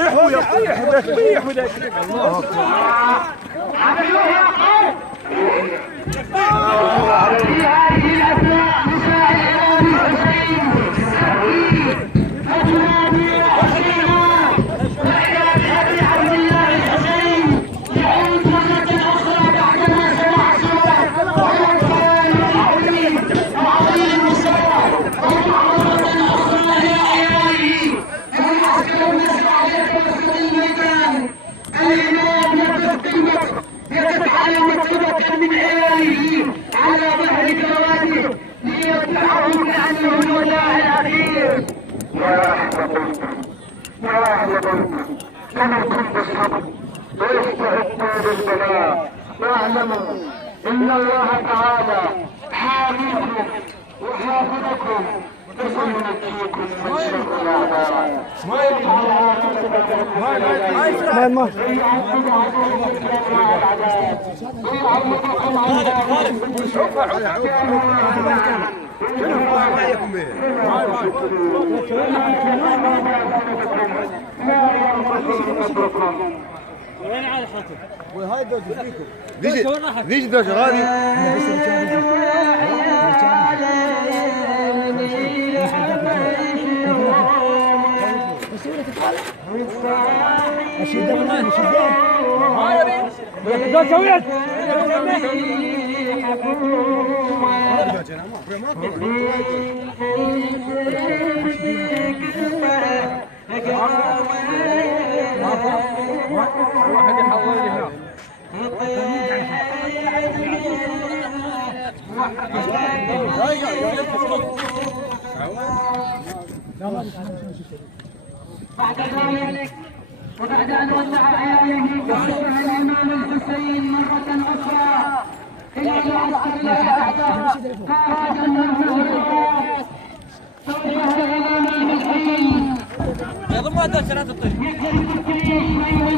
طيحوا يا طيح وذاك طيح وذاك الله في هذه الأثناء نساء الإمام الحسين أجنبي أخيرا بعد أبي عبد الله الحسين يعود مرة أخرى بعدما سمع صوته ويقال العظيم العظيم الصلاة ويرجع مرة أخرى إلى عياله العسكر نزل عليك وسط الميدان الإمام يقف على مكتبة من عياله على ظهر كرواته ليتبعه كأنه الوداع الأخير. يا أحبتي يا أحبتي تمكن بالصبر واستعدوا للبلاء واعلموا إن الله تعالى حاميكم وحافظكم وسينجيكم من شر الأعداء ويجعل وين على الخطر؟ وهاي دوج فيكم ليش دوج غادي واحد يحول لي هنا بعد ذلك وبعد ان ودع عياله توجه الامام الحسين مره اخرى الى العسكر الاعداء فاراد انه توجه الامام الحسين يضم هذا ثلاثة طيب يكفي الجيش من